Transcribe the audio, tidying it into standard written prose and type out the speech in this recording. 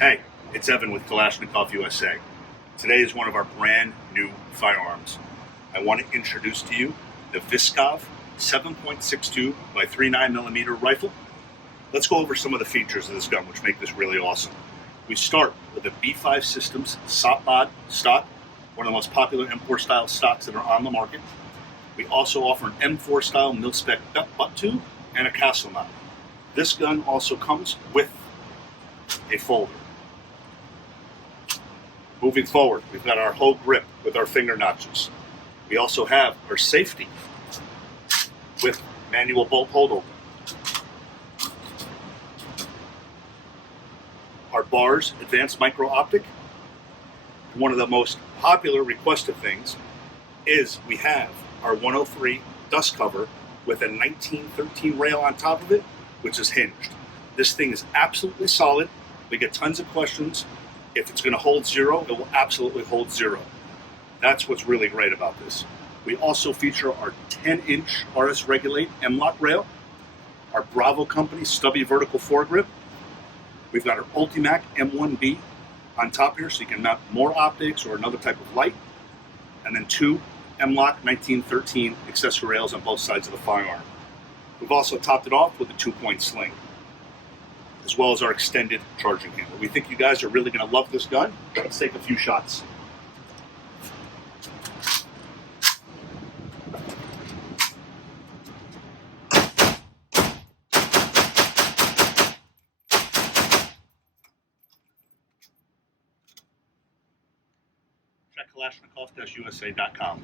Hey, it's Evan with Kalashnikov USA. Today is one of our brand new firearms. I want to introduce to you the Viskov 7.62 by 39mm rifle. Let's go over some of the features of this gun which make this really awesome. We start with the B5 Systems SOPMOD stock, one of the most popular M4 style stocks that are on the market. We also offer an M4 style Mil-Spec butt tube and a castle mount. This gun also comes with a folder. Moving forward, we've got our Hogue grip with our finger notches. We also have our safety with manual bolt hold open. Our bars, advanced micro optic. And one of the most popular requested things is we have our 103 dust cover with a 1913 rail on top of it, which is hinged. This thing is absolutely solid. We get tons of questions. If it's going to hold zero, it will absolutely hold zero. That's what's really great about this. We also feature our 10-inch RS Regulate M-Lock rail, our Bravo Company stubby vertical foregrip. We've got our Ultimac M1B on top here, so you can mount more optics or another type of light, and then two M-Lock 1913 accessory rails on both sides of the firearm. We've also topped it off with a 2-point sling, as well as our extended charging handle. We think you guys are really going to love this gun. Let's take a few shots. Check Kalashnikov-USA.com.